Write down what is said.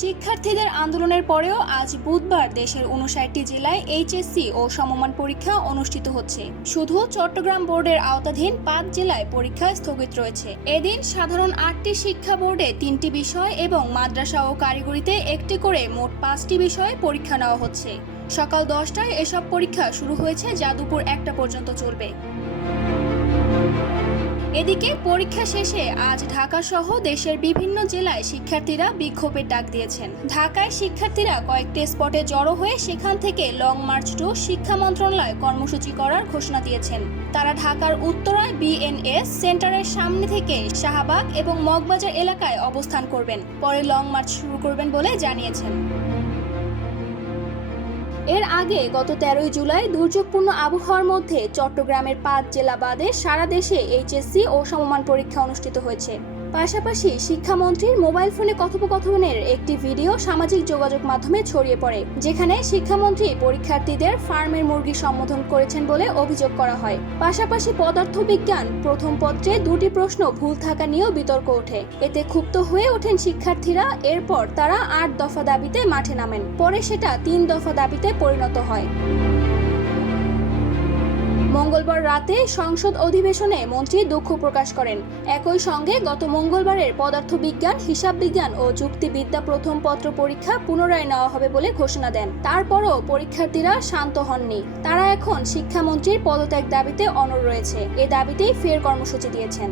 শিক্ষার্থীদের আন্দোলনের পরেও আজ বুধবার দেশের ৫৯টি জেলায় এইচএসসি ও সমমান পরীক্ষা অনুষ্ঠিত হচ্ছে। শুধু চট্টগ্রাম বোর্ডের আওতাধীন ৫ জেলায় পরীক্ষা স্থগিত রয়েছে। এদিন সাধারণ ৮টি শিক্ষা বোর্ডে ৩টি বিষয় এবং মাদ্রাসা ও কারিগরিতে একটি করে মোট ৫টি বিষয়ে পরীক্ষা নেওয়া হচ্ছে। সকাল ১০টায় এসব পরীক্ষা শুরু হয়েছে, যা দুপুর ১টা পর্যন্ত চলবে। এদিকে পরীক্ষা শেষে আজ ঢাকা সহ দেশের বিভিন্ন জেলায় শিক্ষার্থীরা বিক্ষোভের ডাক দিয়েছেন। ঢাকায় শিক্ষার্থীরা কয়েকটি স্পটে জড়ো হয়ে সেখান থেকে লং মার্চ টু শিক্ষা মন্ত্রণালয় কর্মসূচি করার ঘোষণা দিয়েছেন। তারা ঢাকার উত্তরায় বিএনএস সেন্টারের সামনে থেকে শাহবাগ এবং মগবাজার এলাকায় অবস্থান করবেন, পরে লং মার্চ শুরু করবেন বলে জানিয়েছেন। এর আগে গত ১৩ জুলাই দুর্যোগপূর্ণ আবহাওয়ার মধ্যে চট্টগ্রামের ৫ জেলা বাদে সারা দেশে এইচএসসি ও সমমান পরীক্ষা অনুষ্ঠিত হয়েছে। পাশাপাশি শিক্ষামন্ত্রীর মোবাইল ফোনে কথোপকথনের একটি ভিডিও সামাজিক যোগাযোগ মাধ্যমে ছড়িয়ে পড়ে, যেখানে শিক্ষামন্ত্রী পরীক্ষার্থীদের ফার্মের মুরগি সম্বোধন করেছেন বলে অভিযোগ করা হয়। পাশাপাশি পদার্থবিজ্ঞান প্রথম পত্রে ২টি প্রশ্ন ভুল থাকা নিয়েও বিতর্ক ওঠে। এতে ক্ষুব্ধ হয়ে ওঠেন শিক্ষার্থীরা। এরপর তারা ৮ দফা দাবিতে মাঠে নামেন। পরে সেটা ৩ দফা দাবিতে পরিণত হয়। মঙ্গলবার রাতে সংসদ অধিবেশনে মন্ত্রী দুঃখ প্রকাশ করেন। একই সঙ্গে গত মঙ্গলবারের পদার্থবিজ্ঞান, হিসাব বিজ্ঞান ও যুক্তিবিদ্যা প্রথম পত্র পরীক্ষা পুনরায় নেওয়া হবে বলে ঘোষণা দেন। তারপরও পরীক্ষার্থীরা শান্ত হননি। তারা এখন শিক্ষামন্ত্রীর পদত্যাগ দাবিতে অনড় রয়েছে। এ দাবিতেই ফের কর্মসূচি দিয়েছেন।